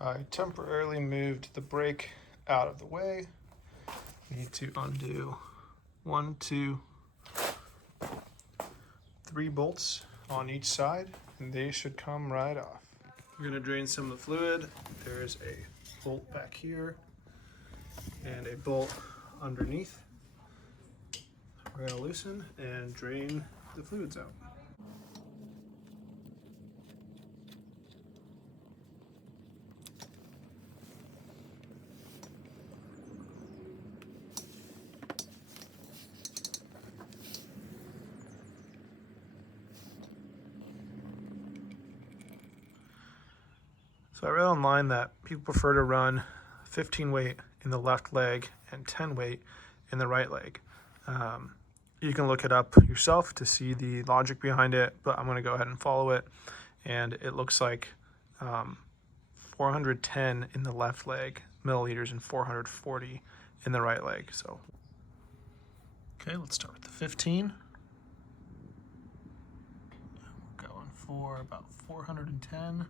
I temporarily moved the brake out of the way. Need to undo 1, 2, 3 bolts on each side, and they should come right off. We're gonna drain some of the fluid. There's a bolt back here and a bolt underneath. We're gonna loosen and drain the fluids out. So I read online that people prefer to run 15 weight in the left leg and 10 weight in the right leg. You can look it up yourself to see the logic behind it, but I'm going to go ahead and follow it. And it looks like 410 in the left leg milliliters and 440 in the right leg. So, okay, let's start with the 15. We're going for about 410.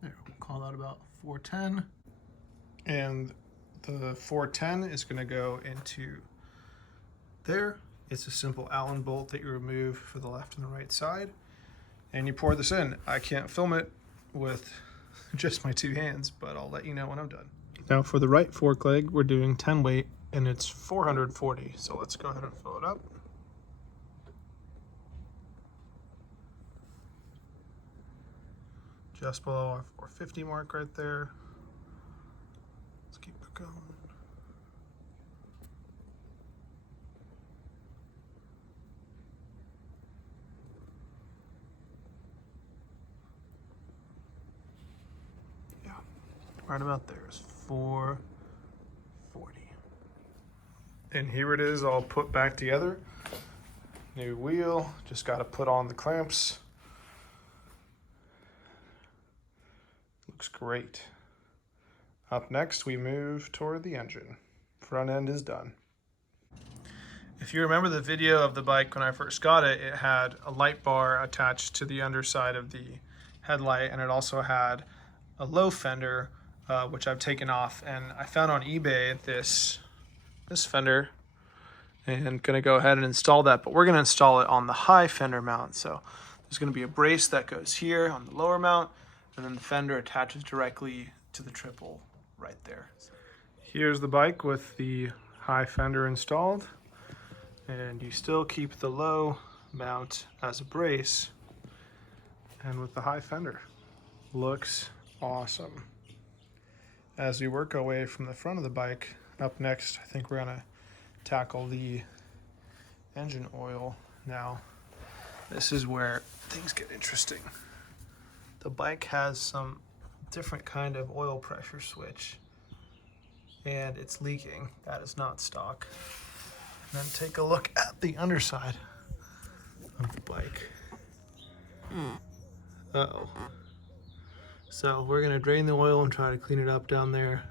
There, we'll call that about 410. And the 410 is going to go into there. It's a simple Allen bolt that you remove for the left and the right side. And you pour this in. I can't film it with just my 2 hands, but I'll let you know when I'm done. Now for the right fork leg, we're doing 10 weight and it's 440. So let's go ahead and fill it up. Just below our 450 mark right there. Let's keep it going. Yeah, right about there is 440. And here it is all put back together. New wheel, just got to put on the clamps. Looks great. Up next, we move toward the engine. Front end is done. If you remember the video of the bike when I first got it, it had a light bar attached to the underside of the headlight, and it also had a low fender, which I've taken off. And I found on eBay this fender, and gonna go ahead and install that, but we're gonna install it on the high fender mount. So there's gonna be a brace that goes here on the lower mount, and then the fender attaches directly to the triple right there. Here's the bike with the high fender installed, and you still keep the low mount as a brace, and with the high fender. Looks awesome. As we work our way from the front of the bike, up next, I think we're gonna tackle the engine oil. Now, this is where things get interesting. The bike has some different kind of oil pressure switch, and it's leaking. That is not stock. And then take a look at the underside of the bike. Uh-oh. So we're gonna drain the oil and try to clean it up down there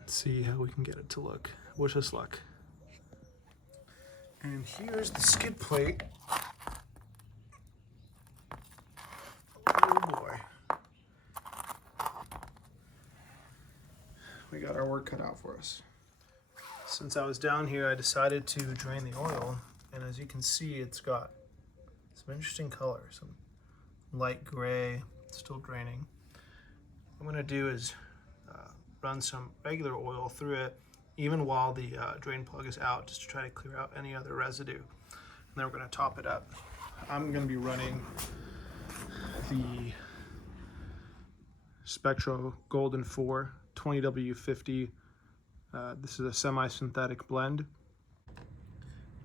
and see how we can get it to look. Wish us luck. And here's the skid plate. Oh boy. We got our work cut out for us. Since I was down here, I decided to drain the oil, and as you can see, it's got some interesting colors, some light gray, still draining. What I'm gonna do is run some regular oil through it, even while the drain plug is out, just to try to clear out any other residue. And then we're gonna top it up. I'm gonna be running the Spectro Golden 4 20W50. This is a semi-synthetic blend.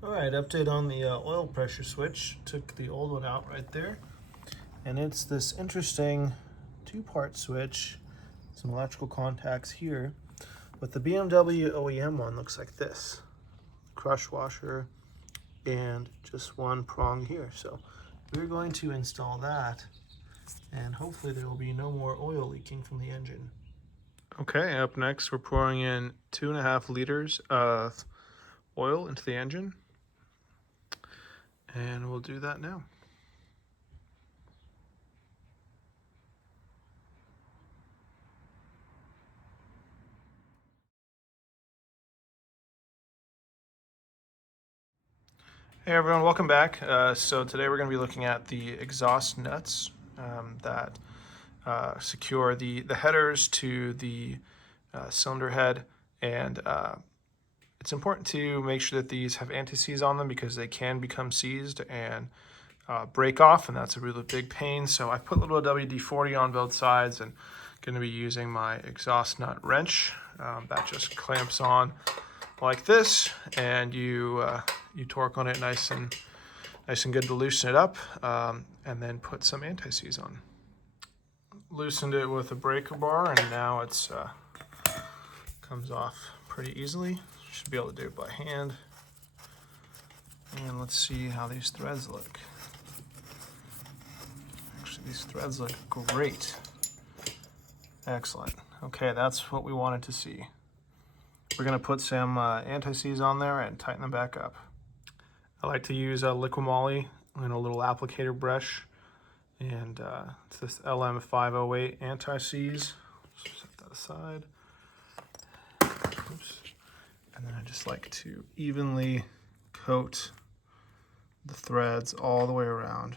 All right, update on the oil pressure switch. Took the old one out right there. And it's this interesting 2-part switch, some electrical contacts here. But the BMW OEM one looks like this. Crush washer and just one prong here. So we're going to install that, and hopefully there will be no more oil leaking from the engine. Okay, up next we're pouring in 2.5 liters of oil into the engine. And we'll do that now. Hey everyone, welcome back. So today we're going to be looking at the exhaust nuts that secure the headers to the cylinder head, and it's important to make sure that these have anti-seize on them because they can become seized and break off, and that's a really big pain. So I put a little WD-40 on both sides and going to be using my exhaust nut wrench that just clamps on like this, and you torque on it nice and good to loosen it up, and then put some anti-seize on. Loosened it with a breaker bar, and now it's comes off pretty easily. Should be able to do it by hand. And let's see how these threads look. Actually, these threads look great. Excellent. Okay, that's what we wanted to see. We're going to put some anti-seize on there and tighten them back up. I like to use a liquid moly and a little applicator brush, and it's this LM508 anti-seize. Set that aside. Oops. And then I just like to evenly coat the threads all the way around.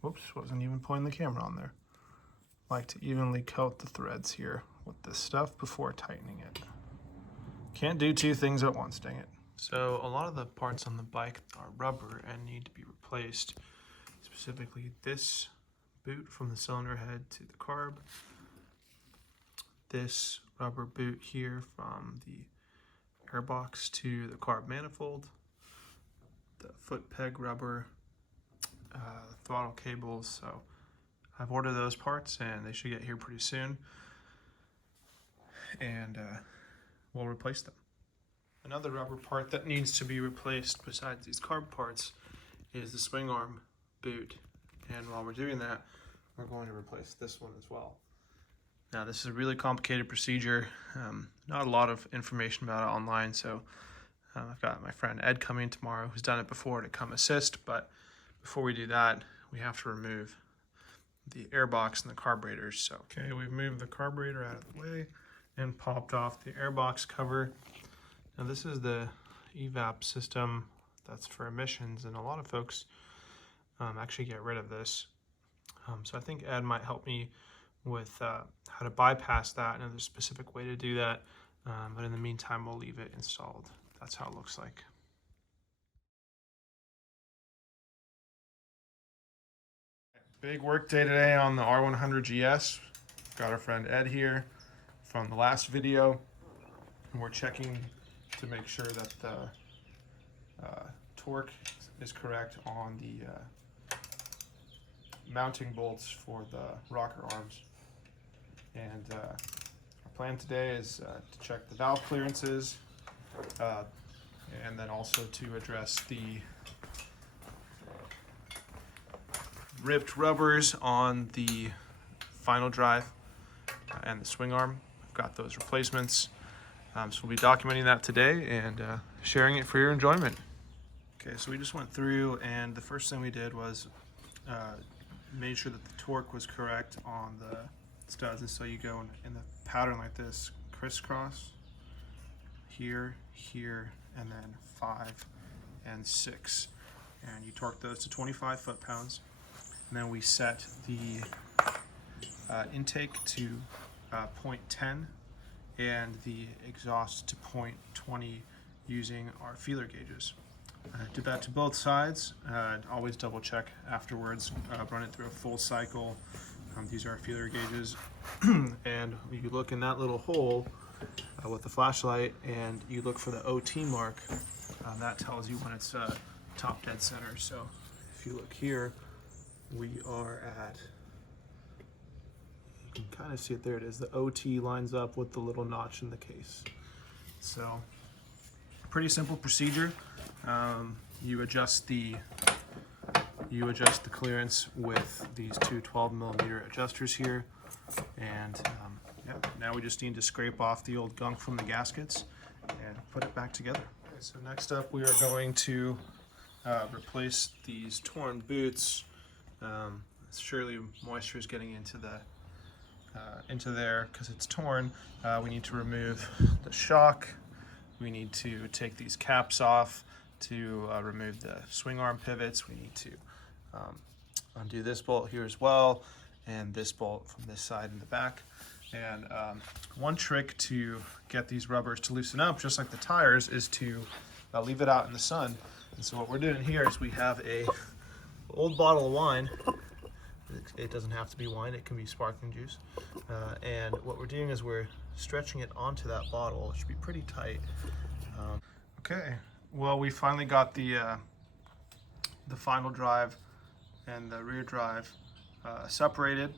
Whoops, wasn't even pointing the camera on there. I like to evenly coat the threads here with this stuff before tightening it. Can't do two things at once, dang it. So a lot of the parts on the bike are rubber and need to be replaced. Specifically this boot from the cylinder head to the carb. This rubber boot here from the airbox to the carb manifold. The foot peg rubber, throttle cables. So I've ordered those parts and they should get here pretty soon. And we'll replace them. Another rubber part that needs to be replaced besides these carb parts is the swing arm boot. And while we're doing that, we're going to replace this one as well. Now this is a really complicated procedure. Not a lot of information about it online, so I've got my friend Ed coming tomorrow who's done it before to come assist, but before we do that, we have to remove the airbox and the carburetors. So, okay, we've moved the carburetor out of the way and popped off the airbox cover. Now this is the evap system that's for emissions, and a lot of folks actually get rid of this. So I think Ed might help me with how to bypass that, and there's a specific way to do that. But in the meantime, we'll leave it installed. That's how it looks like. Big work day today on the R100GS. Got our friend Ed here from the last video, and we're checking to make sure that the torque is correct on the mounting bolts for the rocker arms. And our plan today is to check the valve clearances, and then also to address the ripped rubbers on the final drive and the swing arm. I've got those replacements. So we'll be documenting that today and sharing it for your enjoyment. Okay, so we just went through, and the first thing we did was made sure that the torque was correct on the studs. And so you go in the pattern like this, crisscross, here, here, and then 5 and 6. And you torque those to 25 foot-pounds. And then we set the intake to 0.10 and the exhaust to 0.20 using our feeler gauges. Did that to both sides. Always double check afterwards. Run it through a full cycle. These are our feeler gauges. And you look in that little hole with the flashlight and you look for the OT mark. That tells you when it's top dead center. So if you look here, we are at, you can kind of see it, there it is. The OT lines up with the little notch in the case. So pretty simple procedure. You adjust the clearance with these two 12mm adjusters here, and yeah, now we just need to scrape off the old gunk from the gaskets and put it back together. Okay, so next up we are going to replace these torn boots. Surely moisture is getting into there because it's torn. We need to remove the shock. We need to take these caps off to remove the swing arm pivots. We need to undo this bolt here as well, and this bolt from this side in the back. And one trick to get these rubbers to loosen up, just like the tires, is to leave it out in the sun. And so what we're doing here is we have a old bottle of wine. It doesn't have to be wine, it can be sparkling juice. And what we're doing is we're stretching it onto that bottle. It should be pretty tight. Okay, well, we finally got the final drive and the rear drive separated.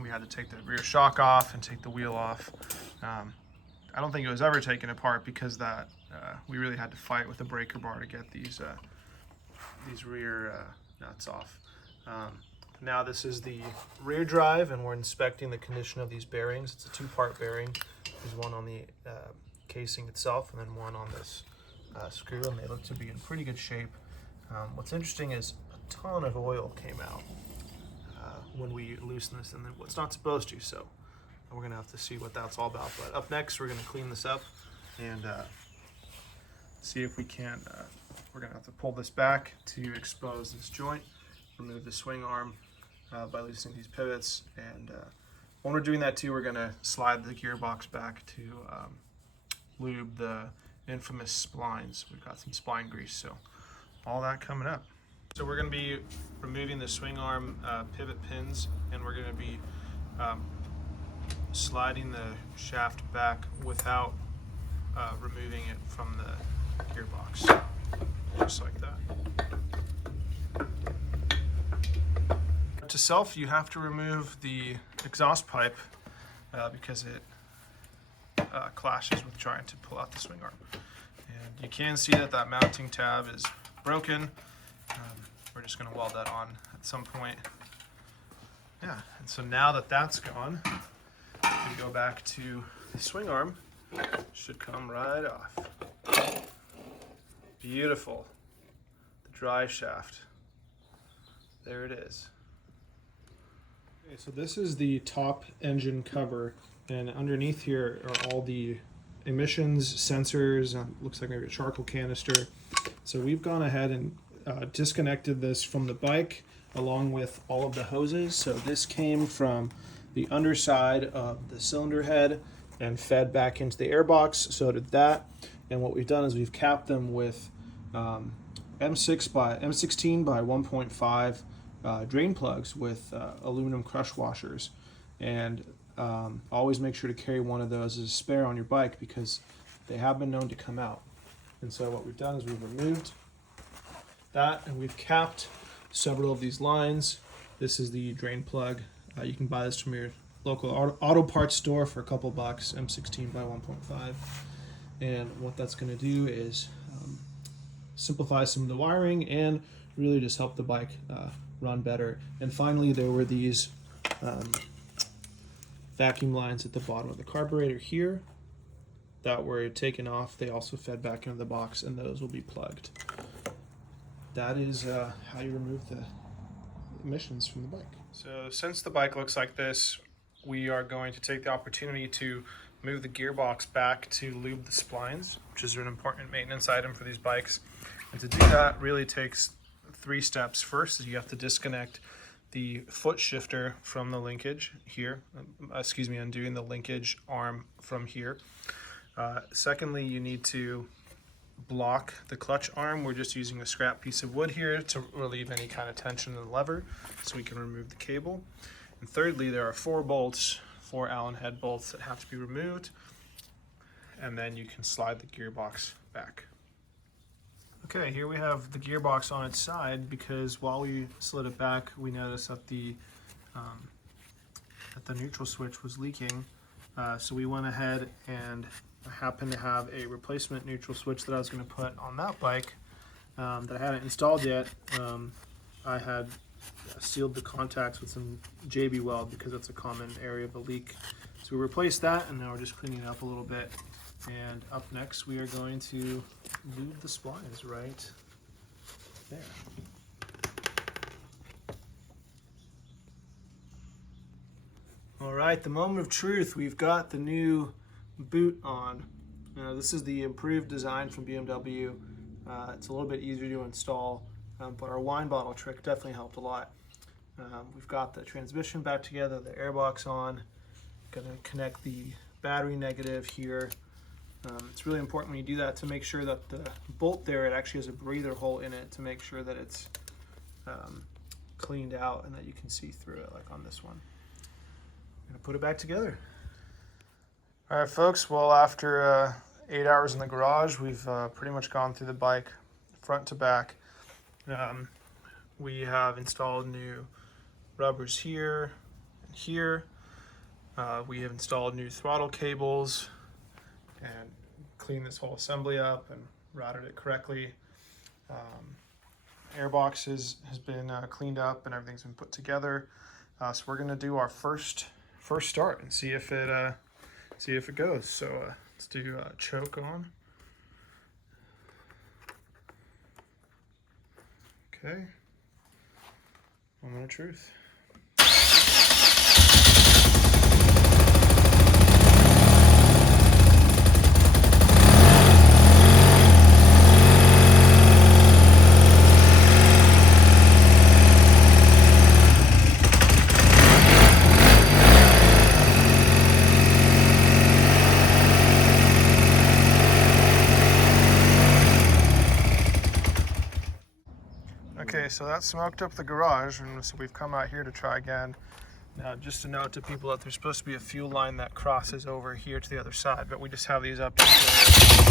We had to take the rear shock off and take the wheel off. I don't think it was ever taken apart because we really had to fight with the breaker bar to get these rear nuts off. Now this is the rear drive, and we're inspecting the condition of these bearings. It's a two-part bearing. There's one on the casing itself and then one on this screw, and they look to be in pretty good shape. What's interesting is a ton of oil came out when we loosened this, and then what's not supposed to, so we're gonna have to see what that's all about. But up next, we're gonna clean this up and see if we can, we're gonna have to pull this back to expose this joint, remove the swing arm by loosening these pivots, and when we're doing that too, we're gonna slide the gearbox back to lube the infamous splines. We've got some spline grease, so all that coming up. So we're going to be removing the swing arm pivot pins, and we're going to be sliding the shaft back without removing it from the gearbox, just like that. To self, you have to remove the exhaust pipe because it clashes with trying to pull out the swing arm. And you can see that mounting tab is broken. We're just going to weld that on at some point. Yeah, and so now that that's gone, we go back to the swing arm. Should come right off. Beautiful. The drive shaft. There it is. Okay, so this is the top engine cover, and underneath here are all the emissions sensors. Looks like maybe a charcoal canister. So we've gone ahead and disconnected this from the bike along with all of the hoses. So this came from the underside of the cylinder head and fed back into the airbox. So did that. And what we've done is we've capped them with M16 by 1.5 drain plugs with aluminum crush washers. And always make sure to carry one of those as a spare on your bike because they have been known to come out. And so what we've done is we've removed that, and we've capped several of these lines. This is the drain plug. You can buy this from your local auto parts store for a couple bucks, M16 by 1.5. And what that's going to do is simplify some of the wiring and really just help the bike run better. And finally, there were these vacuum lines at the bottom of the carburetor here that were taken off. They also fed back into the box, and those will be plugged. That is how you remove the emissions from the bike. So since the bike looks like this, we are going to take the opportunity to move the gearbox back to lube the splines, which is an important maintenance item for these bikes. And to do that really takes 3 steps. First is you have to disconnect the foot shifter from the linkage here, undoing the linkage arm from here. Secondly, you need to block the clutch arm. We're just using a scrap piece of wood here to relieve any kind of tension in the lever so we can remove the cable. And thirdly, there are 4 bolts, 4 Allen head bolts that have to be removed, and then you can slide the gearbox back. Okay, here we have the gearbox on its side because while we slid it back, we noticed that the neutral switch was leaking. So we went ahead and I happened to have a replacement neutral switch that I was going to put on that bike that I hadn't installed yet. I had sealed the contacts with some JB weld because that's a common area of a leak. So we replaced that, and now we're just cleaning it up a little bit. And up next, we are going to lube the splines right there. All right, the moment of truth. We've got the new boot on. This is the improved design from BMW. It's a little bit easier to install, but our wine bottle trick definitely helped a lot. We've got the transmission back together, the airbox on. Going to connect the battery negative here. It's really important when you do that to make sure that the bolt there, it actually has a breather hole in it to make sure that it's cleaned out and that you can see through it, like on this one. I'm going to put it back together. All right, folks. Well, after 8 hours in the garage, we've pretty much gone through the bike front to back. We have installed new rubbers here and here. We have installed new throttle cables and cleaned this whole assembly up and routed it correctly. Airbox has been cleaned up and everything's been put together. So we're going to do our first start and see if it goes. So let's do choke on. Okay. Moment of truth. Okay, so that smoked up the garage, and so we've come out here to try again. Now, just to note to people that there's supposed to be a fuel line that crosses over here to the other side, but we just have these up here.